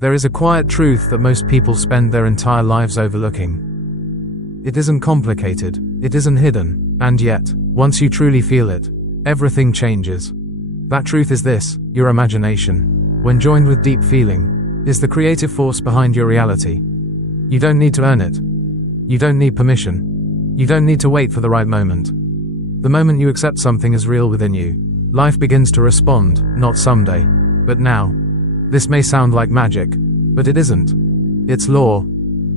There is a quiet truth that most people spend their entire lives overlooking. It isn't complicated, it isn't hidden, and yet, once you truly feel it, everything changes. That truth is this: your imagination, when joined with deep feeling, is the creative force behind your reality. You don't need to earn it. You don't need permission. You don't need to wait for the right moment. The moment you accept something as real within you, life begins to respond, not someday, but now. This may sound like magic, but it isn't. It's law.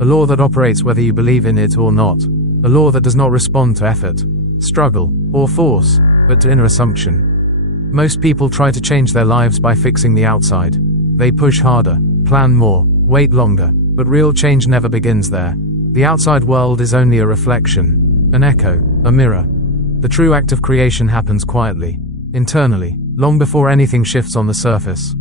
A law that operates whether you believe in it or not. A law that does not respond to effort, struggle, or force, but to inner assumption. Most people try to change their lives by fixing the outside. They push harder, plan more, wait longer, but real change never begins there. The outside world is only a reflection, an echo, a mirror. The true act of creation happens quietly, internally, long before anything shifts on the surface.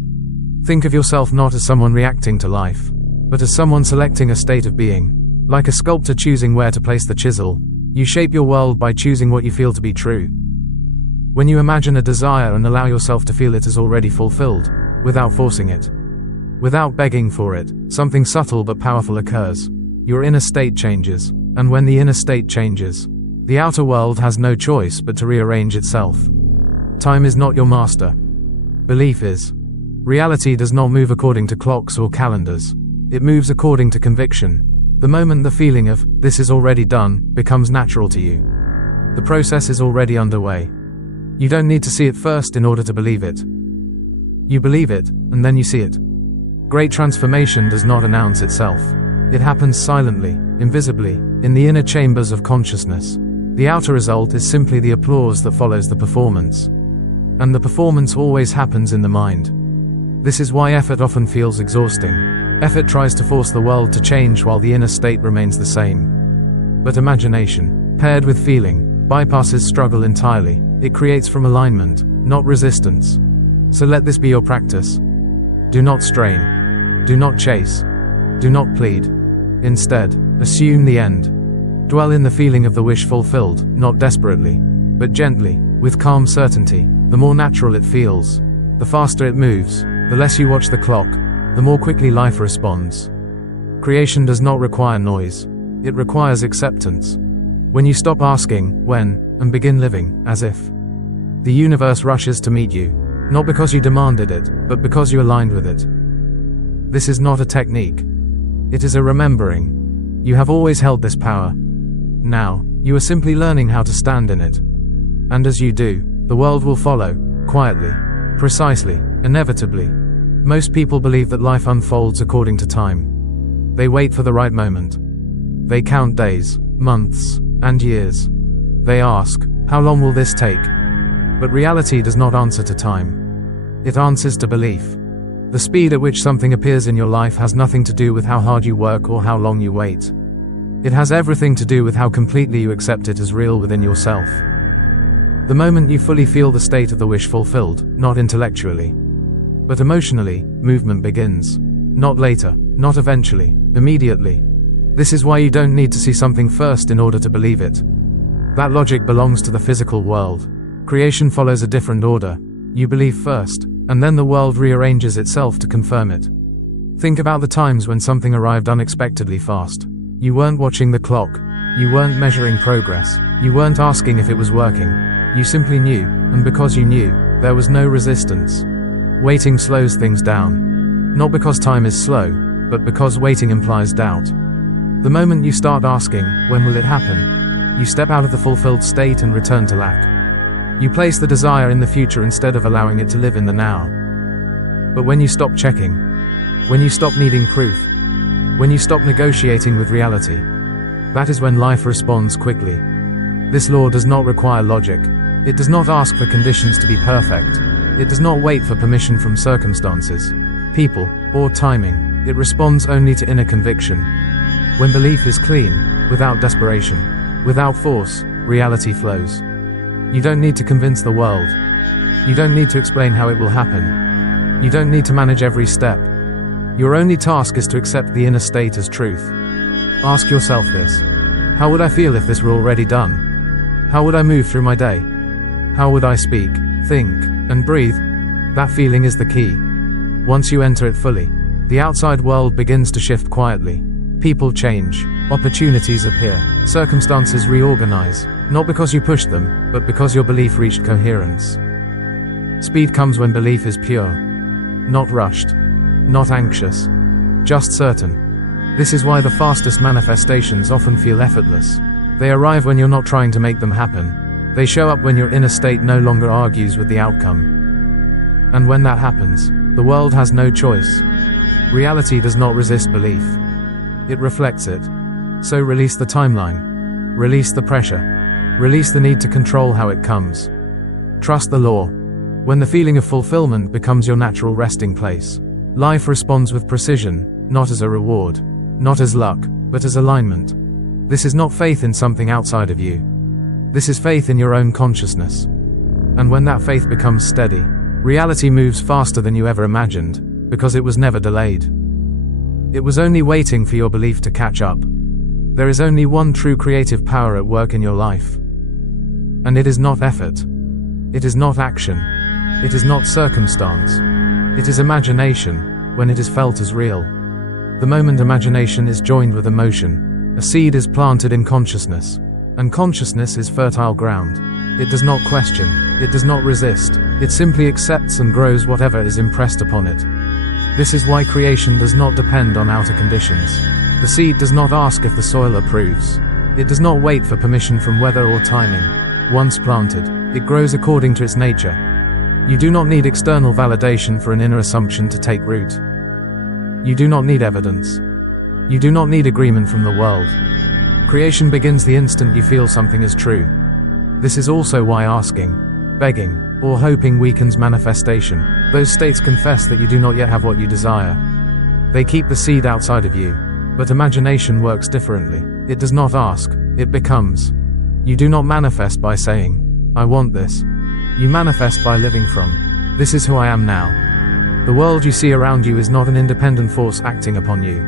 Think of yourself not as someone reacting to life, but as someone selecting a state of being. Like a sculptor choosing where to place the chisel, you shape your world by choosing what you feel to be true. When you imagine a desire and allow yourself to feel it as already fulfilled, without forcing it, without begging for it, something subtle but powerful occurs. Your inner state changes, and when the inner state changes, the outer world has no choice but to rearrange itself. Time is not your master. Belief is. Reality does not move according to clocks or calendars. It moves according to conviction. The moment the feeling of, "this is already done," becomes natural to you, the process is already underway. You don't need to see it first in order to believe it. You believe it, and then you see it. Great transformation does not announce itself. It happens silently, invisibly, in the inner chambers of consciousness. The outer result is simply the applause that follows the performance. And the performance always happens in the mind. This is why effort often feels exhausting. Effort tries to force the world to change while the inner state remains the same. But imagination, paired with feeling, bypasses struggle entirely. It creates from alignment, not resistance. So let this be your practice. Do not strain. Do not chase. Do not plead. Instead, assume the end. Dwell in the feeling of the wish fulfilled, not desperately, but gently, with calm certainty. The more natural it feels, the faster it moves. The less you watch the clock, the more quickly life responds. Creation does not require noise. It requires acceptance. When you stop asking, when, and begin living, as if, the universe rushes to meet you, not because you demanded it, but because you aligned with it. This is not a technique. It is a remembering. You have always held this power. Now, you are simply learning how to stand in it. And as you do, the world will follow, quietly, precisely, inevitably. Most people believe that life unfolds according to time. They wait for the right moment. They count days, months, and years. They ask, how long will this take? But reality does not answer to time. It answers to belief. The speed at which something appears in your life has nothing to do with how hard you work or how long you wait. It has everything to do with how completely you accept it as real within yourself. The moment you fully feel the state of the wish fulfilled, not intellectually, but emotionally, movement begins. Not later, not eventually, immediately. This is why you don't need to see something first in order to believe it. That logic belongs to the physical world. Creation follows a different order. You believe first, and then the world rearranges itself to confirm it. Think about the times when something arrived unexpectedly fast. You weren't watching the clock. You weren't measuring progress. You weren't asking if it was working. You simply knew, and because you knew, there was no resistance. Waiting slows things down. Not because time is slow, but because waiting implies doubt. The moment you start asking, when will it happen? You step out of the fulfilled state and return to lack. You place the desire in the future instead of allowing it to live in the now. But when you stop checking, when you stop needing proof, when you stop negotiating with reality, that is when life responds quickly. This law does not require logic. It does not ask for conditions to be perfect. It does not wait for permission from circumstances, people, or timing. It responds only to inner conviction. When belief is clean, without desperation, without force, reality flows. You don't need to convince the world. You don't need to explain how it will happen. You don't need to manage every step. Your only task is to accept the inner state as truth. Ask yourself this. How would I feel if this were already done? How would I move through my day? How would I speak, think, and breathe? That feeling is the key. Once you enter it fully, The outside world begins to shift quietly. People change, opportunities appear, circumstances reorganize, not because you pushed them, but because your belief reached coherence. Speed comes when belief is pure. Not rushed. Not anxious. Just certain. This is why the fastest manifestations often feel effortless. They arrive when you're not trying to make them happen. They show up when your inner state no longer argues with the outcome. And when that happens, the world has no choice. Reality does not resist belief. It reflects it. So release the timeline. Release the pressure. Release the need to control how it comes. Trust the law. When the feeling of fulfillment becomes your natural resting place, life responds with precision, not as a reward, not as luck, but as alignment. This is not faith in something outside of you. This is faith in your own consciousness. And when that faith becomes steady, reality moves faster than you ever imagined, because it was never delayed. It was only waiting for your belief to catch up. There is only one true creative power at work in your life. And it is not effort. It is not action. It is not circumstance. It is imagination, when it is felt as real. The moment imagination is joined with emotion, a seed is planted in consciousness. And consciousness is fertile ground. It does not question. It does not resist. It simply accepts and grows whatever is impressed upon it. This is why creation does not depend on outer conditions. The seed does not ask if the soil approves. It does not wait for permission from weather or timing. Once planted, it grows according to its nature. You do not need external validation for an inner assumption to take root. You do not need evidence. You do not need agreement from the world. Creation begins the instant you feel something is true. This is also why asking, begging, or hoping weakens manifestation. Those states confess that you do not yet have what you desire. They keep the seed outside of you. But imagination works differently. It does not ask, it becomes. You do not manifest by saying, I want this. You manifest by living from, this is who I am now. The world you see around you is not an independent force acting upon you.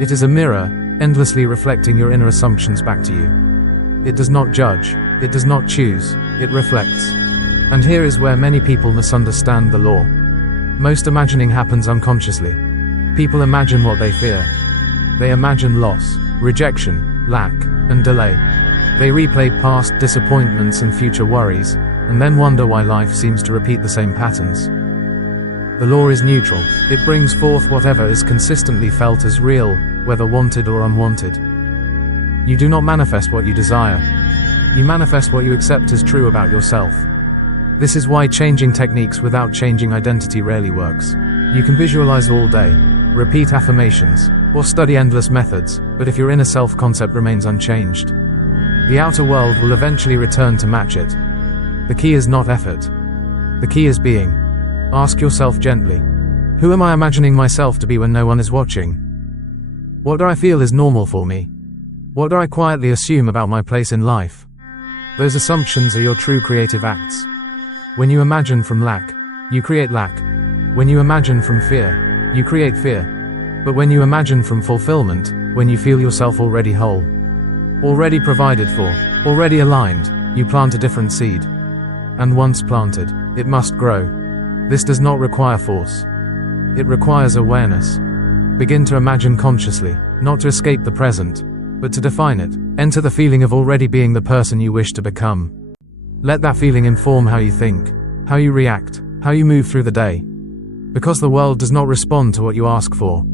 It is a mirror, endlessly reflecting your inner assumptions back to you. It does not judge, it does not choose, it reflects. And here is where many people misunderstand the law. Most imagining happens unconsciously. People imagine what they fear. They imagine loss, rejection, lack, and delay. They replay past disappointments and future worries, and then wonder why life seems to repeat the same patterns. The law is neutral. It brings forth whatever is consistently felt as real, whether wanted or unwanted. You do not manifest what you desire. You manifest what you accept as true about yourself. This is why changing techniques without changing identity rarely works. You can visualize all day, repeat affirmations, or study endless methods, but if your inner self-concept remains unchanged, the outer world will eventually return to match it. The key is not effort. The key is being. Ask yourself gently, who am I imagining myself to be when no one is watching? What do I feel is normal for me? What do I quietly assume about my place in life? Those assumptions are your true creative acts. When you imagine from lack, you create lack. When you imagine from fear, you create fear. But when you imagine from fulfillment, when you feel yourself already whole, already provided for, already aligned, you plant a different seed. And once planted, it must grow. This does not require force. It requires awareness. Begin to imagine consciously, not to escape the present, but to define it. Enter the feeling of already being the person you wish to become. Let that feeling inform how you think, how you react, how you move through the day. Because the world does not respond to what you ask for.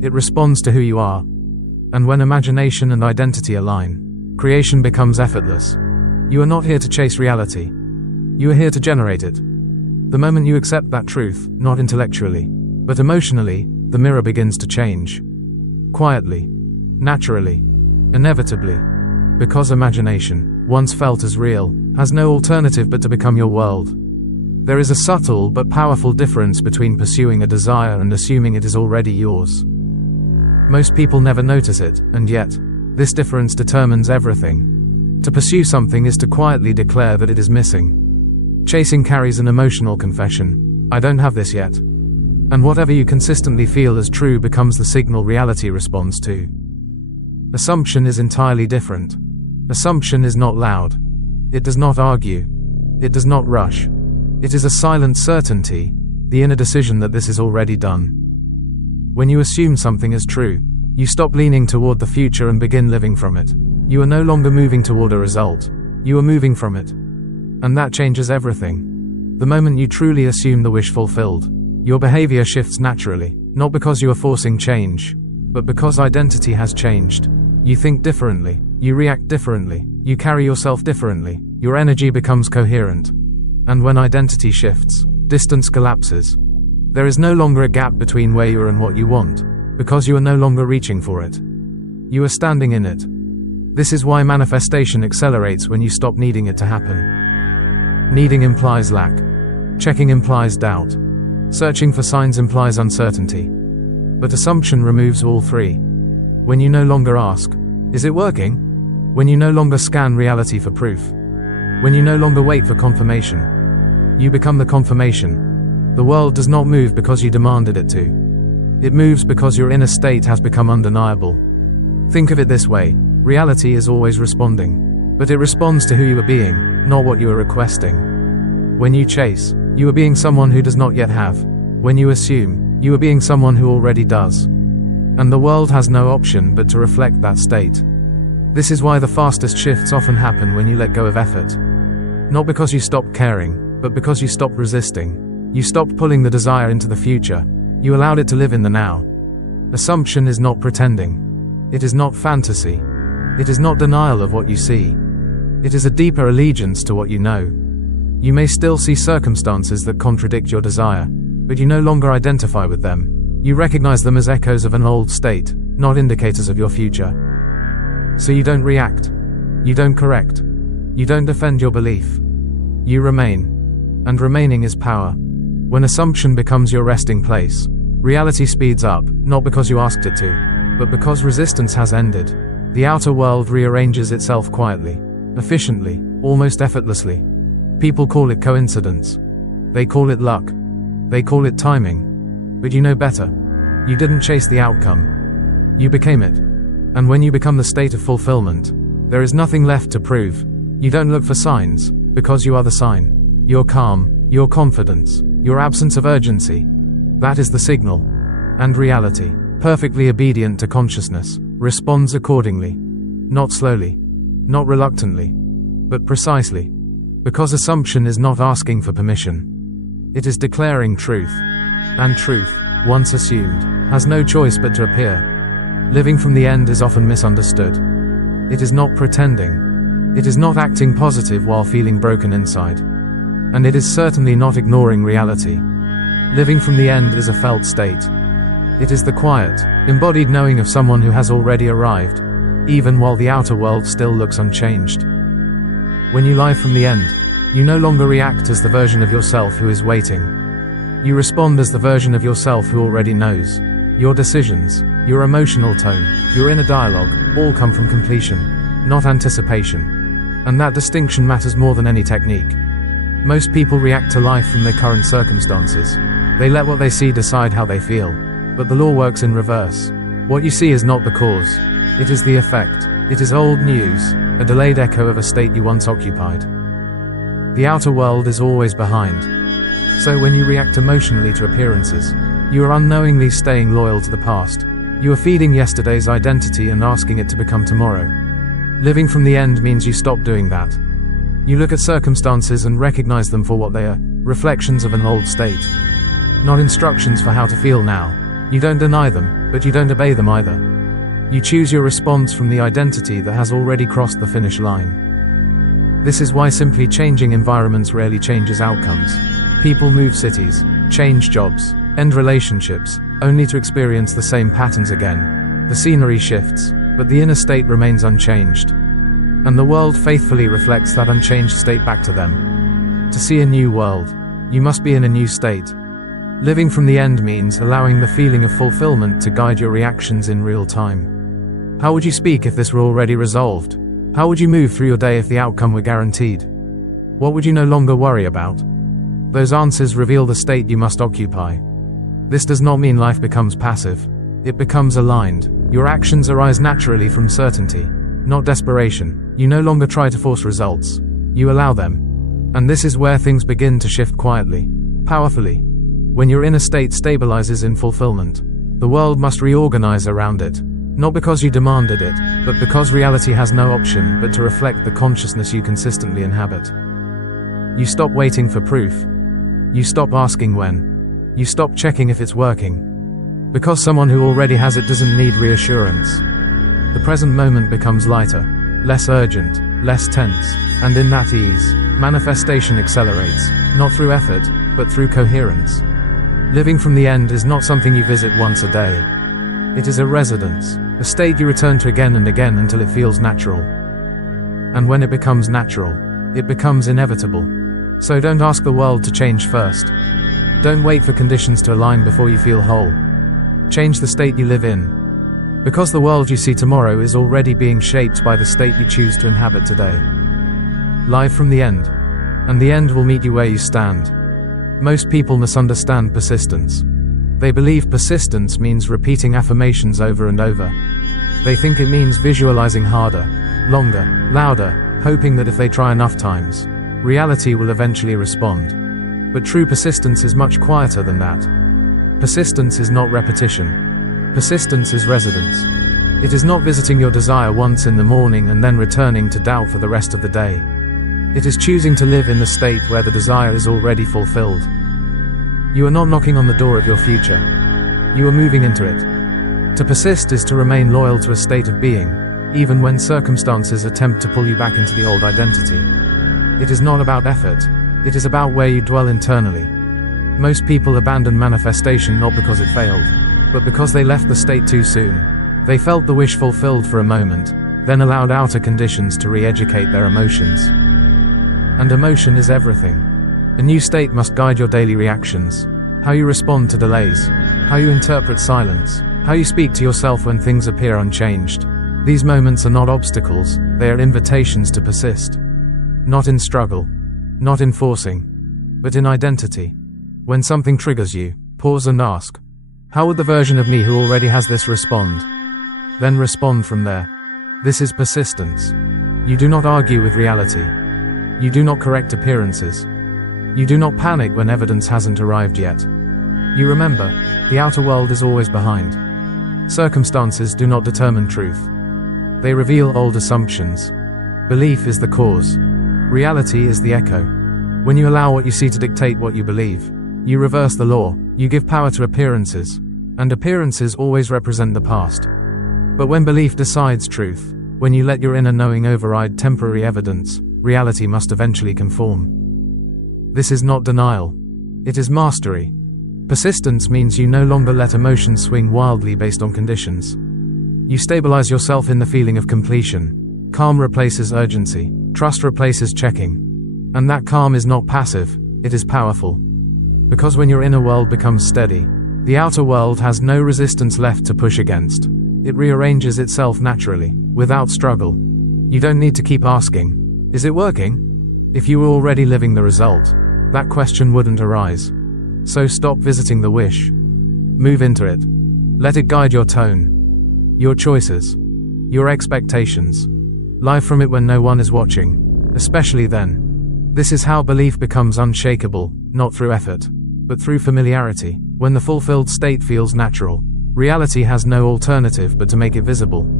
It responds to who you are. And when imagination and identity align, creation becomes effortless. You are not here to chase reality. You are here to generate it. The moment you accept that truth, not intellectually, but emotionally, the mirror begins to change. Quietly, naturally, inevitably. Because imagination, once felt as real, has no alternative but to become your world. There is a subtle but powerful difference between pursuing a desire and assuming it is already yours. Most people never notice it, and yet, this difference determines everything. To pursue something is to quietly declare that it is missing. Chasing carries an emotional confession, I don't have this yet. And whatever you consistently feel as true becomes the signal reality responds to. Assumption is entirely different. Assumption is not loud. It does not argue. It does not rush. It is a silent certainty, the inner decision that this is already done. When you assume something is true, you stop leaning toward the future and begin living from it. You are no longer moving toward a result. You are moving from it. And that changes everything. The moment you truly assume the wish fulfilled, your behavior shifts naturally, not because you are forcing change, but because identity has changed. You think differently, you react differently, you carry yourself differently, your energy becomes coherent. And when identity shifts, distance collapses. There is no longer a gap between where you are and what you want, because you are no longer reaching for it. You are standing in it. This is why manifestation accelerates when you stop needing it to happen. Needing implies lack. Checking implies doubt. Searching for signs implies uncertainty. But assumption removes all three. When you no longer ask, is it working? When you no longer scan reality for proof. When you no longer wait for confirmation. You become the confirmation. The world does not move because you demanded it to. It moves because your inner state has become undeniable. Think of it this way, reality is always responding. But it responds to who you are being, not what you are requesting. When you chase, you are being someone who does not yet have. When you assume, you are being someone who already does. And the world has no option but to reflect that state. This is why the fastest shifts often happen when you let go of effort. Not because you stop caring, but because you stop resisting. You stopped pulling the desire into the future. You allowed it to live in the now. Assumption is not pretending. It is not fantasy. It is not denial of what you see. It is a deeper allegiance to what you know. You may still see circumstances that contradict your desire, but you no longer identify with them. You recognize them as echoes of an old state, not indicators of your future. So you don't react. You don't correct. You don't defend your belief. You remain. And remaining is power. When assumption becomes your resting place, reality speeds up, not because you asked it to, but because resistance has ended. The outer world rearranges itself quietly, efficiently, almost effortlessly. People call it coincidence. They call it luck. They call it timing. But you know better. You didn't chase the outcome. You became it. And when you become the state of fulfillment, there is nothing left to prove. You don't look for signs, because you are the sign. Your calm, your confidence, your absence of urgency. That is the signal. And reality, perfectly obedient to consciousness, responds accordingly. Not slowly. Not reluctantly. But precisely. Because assumption is not asking for permission. It is declaring truth. And truth, once assumed, has no choice but to appear. Living from the end is often misunderstood. It is not pretending. It is not acting positive while feeling broken inside. And it is certainly not ignoring reality. Living from the end is a felt state. It is the quiet, embodied knowing of someone who has already arrived, even while the outer world still looks unchanged. When you live from the end, you no longer react as the version of yourself who is waiting. You respond as the version of yourself who already knows. Your decisions, your emotional tone, your inner dialogue, all come from completion, not anticipation. And that distinction matters more than any technique. Most people react to life from their current circumstances. They let what they see decide how they feel. But the law works in reverse. What you see is not the cause. It is the effect. It is old news, a delayed echo of a state you once occupied. The outer world is always behind. So when you react emotionally to appearances, you are unknowingly staying loyal to the past. You are feeding yesterday's identity and asking it to become tomorrow. Living from the end means you stop doing that. You look at circumstances and recognize them for what they are, reflections of an old state. Not instructions for how to feel now. You don't deny them, but you don't obey them either. You choose your response from the identity that has already crossed the finish line. This is why simply changing environments rarely changes outcomes. People move cities, change jobs, end relationships, only to experience the same patterns again. The scenery shifts, but the inner state remains unchanged. And the world faithfully reflects that unchanged state back to them. To see a new world, you must be in a new state. Living from the end means allowing the feeling of fulfillment to guide your reactions in real time. How would you speak if this were already resolved? How would you move through your day if the outcome were guaranteed? What would you no longer worry about? Those answers reveal the state you must occupy. This does not mean life becomes passive. It becomes aligned. Your actions arise naturally from certainty, not desperation. You no longer try to force results. You allow them. And this is where things begin to shift quietly, powerfully. When your inner state stabilizes in fulfillment, The world must reorganize around it. Not because you demanded it, but because reality has no option but to reflect the consciousness you consistently inhabit. You stop waiting for proof. You stop asking when. You stop checking if it's working. Because someone who already has it doesn't need reassurance. The present moment becomes lighter, less urgent, less tense, and in that ease, manifestation accelerates, not through effort, but through coherence. Living from the end is not something you visit once a day. It is a residence, a state you return to again and again until it feels natural. And when it becomes natural, it becomes inevitable. So don't ask the world to change first. Don't wait for conditions to align before you feel whole. Change the state you live in. Because the world you see tomorrow is already being shaped by the state you choose to inhabit today. Live from the end. And the end will meet you where you stand. Most people misunderstand persistence. They believe persistence means repeating affirmations over and over. They think it means visualizing harder, longer, louder, hoping that if they try enough times, reality will eventually respond. But true persistence is much quieter than that. Persistence is not repetition. Persistence is residence. It is not visiting your desire once in the morning and then returning to doubt for the rest of the day. It is choosing to live in the state where the desire is already fulfilled. You are not knocking on the door of your future. You are moving into it. To persist is to remain loyal to a state of being, even when circumstances attempt to pull you back into the old identity. It is not about effort. It is about where you dwell internally. Most people abandon manifestation not because it failed, but because they left the state too soon. They felt the wish fulfilled for a moment, then allowed outer conditions to re-educate their emotions. And emotion is everything. A new state must guide your daily reactions. How you respond to delays. How you interpret silence. How you speak to yourself when things appear unchanged. These moments are not obstacles, they are invitations to persist. Not in struggle. Not in forcing. But in identity. When something triggers you, pause and ask, how would the version of me who already has this respond? Then respond from there. This is persistence. You do not argue with reality. You do not correct appearances. You do not panic when evidence hasn't arrived yet. You remember, the outer world is always behind. Circumstances do not determine truth. They reveal old assumptions. Belief is the cause. Reality is the echo. When you allow what you see to dictate what you believe, you reverse the law, you give power to appearances. And appearances always represent the past. But when belief decides truth, when you let your inner knowing override temporary evidence, reality must eventually conform. This is not denial. It is mastery. Persistence means you no longer let emotions swing wildly based on conditions. You stabilize yourself in the feeling of completion. Calm replaces urgency. Trust replaces checking. And that calm is not passive, it is powerful. Because when your inner world becomes steady, the outer world has no resistance left to push against. It rearranges itself naturally, without struggle. You don't need to keep asking, is it working? If you were already living the result, that question wouldn't arise. So stop visiting the wish. Move into it. Let it guide your tone, your choices, your expectations. Live from it when no one is watching, especially then. This is how belief becomes unshakable, not through effort, but through familiarity. When the fulfilled state feels natural, reality has no alternative but to make it visible.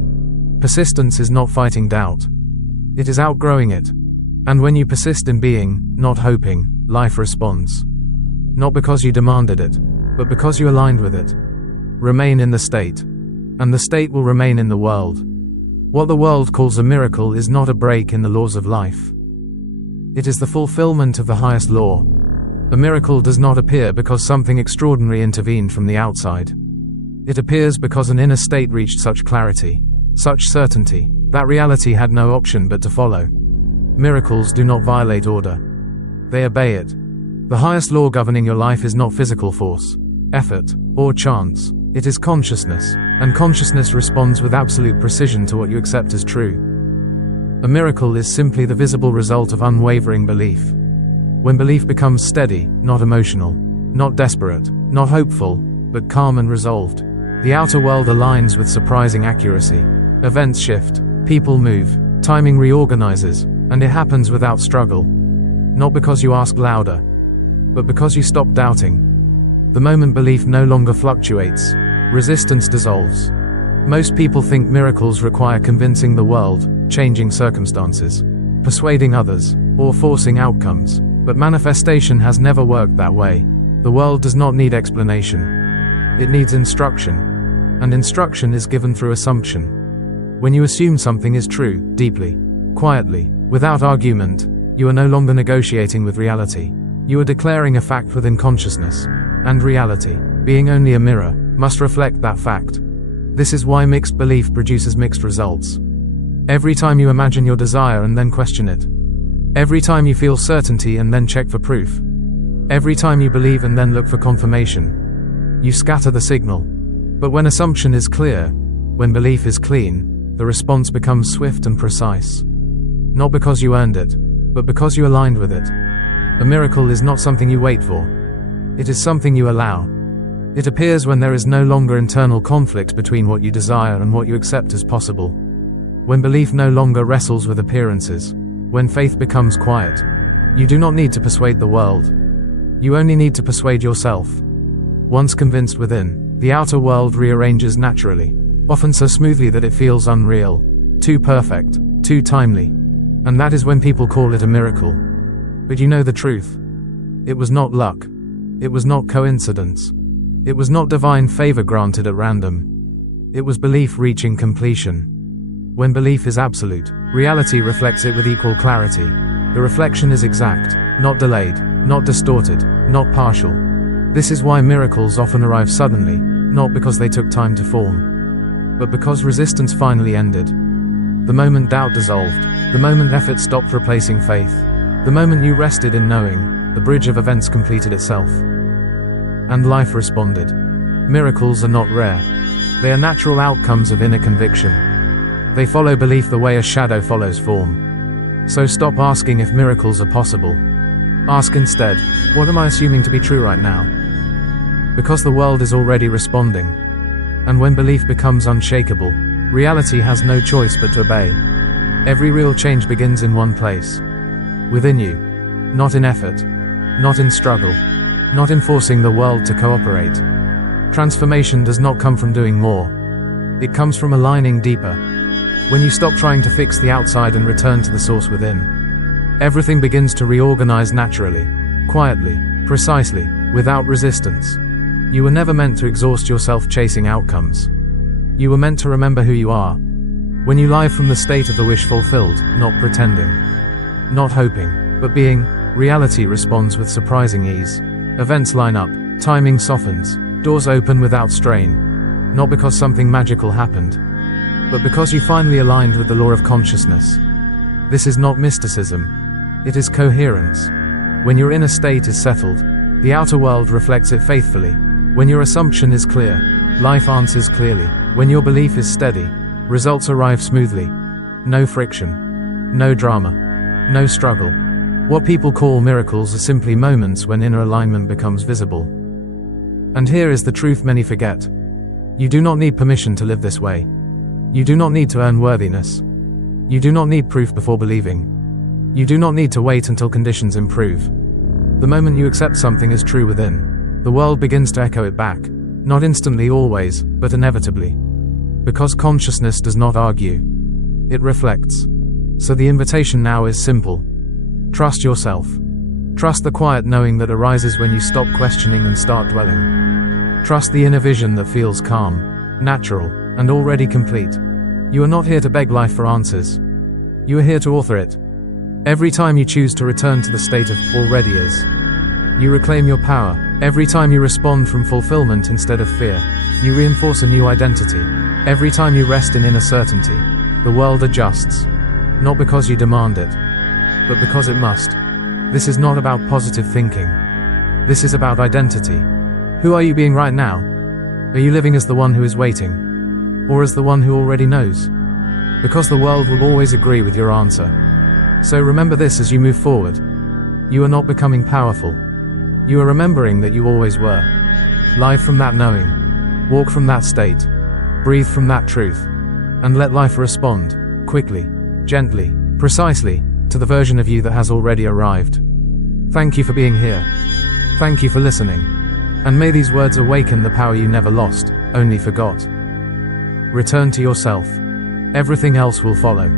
Persistence is not fighting doubt. It is outgrowing it. And when you persist in being, not hoping, life responds. Not because you demanded it, but because you aligned with it. Remain in the state. And the state will remain in the world. What the world calls a miracle is not a break in the laws of life. It is the fulfillment of the highest law. A miracle does not appear because something extraordinary intervened from the outside. It appears because an inner state reached such clarity, such certainty, that reality had no option but to follow. Miracles do not violate order. They obey it. The highest law governing your life is not physical force, effort, or chance. It is consciousness, and consciousness responds with absolute precision to what you accept as true. A miracle is simply the visible result of unwavering belief. When belief becomes steady, not emotional, not desperate, not hopeful, but calm and resolved, the outer world aligns with surprising accuracy. Events shift, people move, timing reorganizes, and it happens without struggle. Not because you ask louder, but because you stop doubting. The moment belief no longer fluctuates, resistance dissolves. Most people think miracles require convincing the world, changing circumstances, persuading others, or forcing outcomes. But manifestation has never worked that way. The world does not need explanation. It needs instruction. And instruction is given through assumption. When you assume something is true, deeply, quietly, without argument, you are no longer negotiating with reality. You are declaring a fact within consciousness. And reality, being only a mirror, must reflect that fact. This is why mixed belief produces mixed results. Every time you imagine your desire and then question it. Every time you feel certainty and then check for proof. Every time you believe and then look for confirmation. You scatter the signal. But when assumption is clear, when belief is clean, the response becomes swift and precise. Not because you earned it, but because you aligned with it. A miracle is not something you wait for. It is something you allow. It appears when there is no longer internal conflict between what you desire and what you accept as possible. When belief no longer wrestles with appearances. When faith becomes quiet. You do not need to persuade the world. You only need to persuade yourself. Once convinced within, the outer world rearranges naturally, often so smoothly that it feels unreal, too perfect, too timely. And that is when people call it a miracle. But you know the truth. It was not luck. It was not coincidence. It was not divine favor granted at random. It was belief reaching completion. When belief is absolute, reality reflects it with equal clarity. The reflection is exact, not delayed, not distorted, not partial. This is why miracles often arrive suddenly, not because they took time to form, but because resistance finally ended. The moment doubt dissolved, the moment effort stopped replacing faith, the moment you rested in knowing, the bridge of events completed itself. And life responded. Miracles are not rare. They are natural outcomes of inner conviction. They follow belief the way a shadow follows form. So stop asking if miracles are possible. Ask instead, what am I assuming to be true right now? Because the world is already responding. And when belief becomes unshakable, reality has no choice but to obey. Every real change begins in one place. Within you. Not in effort. Not in struggle. Not in forcing the world to cooperate. Transformation does not come from doing more. It comes from aligning deeper. When you stop trying to fix the outside and return to the source within, everything begins to reorganize naturally, quietly, precisely, without resistance. You were never meant to exhaust yourself chasing outcomes. You were meant to remember who you are. When you live from the state of the wish fulfilled, not pretending, not hoping, but being, reality responds with surprising ease. Events line up, timing softens, doors open without strain. Not because something magical happened, but because you finally aligned with the law of consciousness. This is not mysticism. It is coherence. When your inner state is settled, the outer world reflects it faithfully. When your assumption is clear, life answers clearly. When your belief is steady, results arrive smoothly. No friction. No drama. No struggle. What people call miracles are simply moments when inner alignment becomes visible. And here is the truth many forget. You do not need permission to live this way. You do not need to earn worthiness. You do not need proof before believing. You do not need to wait until conditions improve. The moment you accept something as true within, the world begins to echo it back, not instantly always, but inevitably. Because consciousness does not argue. It reflects. So the invitation now is simple. Trust yourself. Trust the quiet knowing that arises when you stop questioning and start dwelling. Trust the inner vision that feels calm, natural, and already complete. You are not here to beg life for answers. You are here to author it. Every time you choose to return to the state of already is, you reclaim your power. Every time you respond from fulfillment instead of fear, you reinforce a new identity. Every time you rest in inner certainty, the world adjusts. Not because you demand it, but because it must. This is not about positive thinking. This is about identity. Who are you being right now? Are you living as the one who is waiting? Or as the one who already knows? Because the world will always agree with your answer. So remember this as you move forward. You are not becoming powerful. You are remembering that you always were. Live from that knowing. Walk from that state. Breathe from that truth. And let life respond, quickly, gently, precisely, to the version of you that has already arrived. Thank you for being here. Thank you for listening. And may these words awaken the power you never lost. only forgot. Return to yourself. Everything else will follow.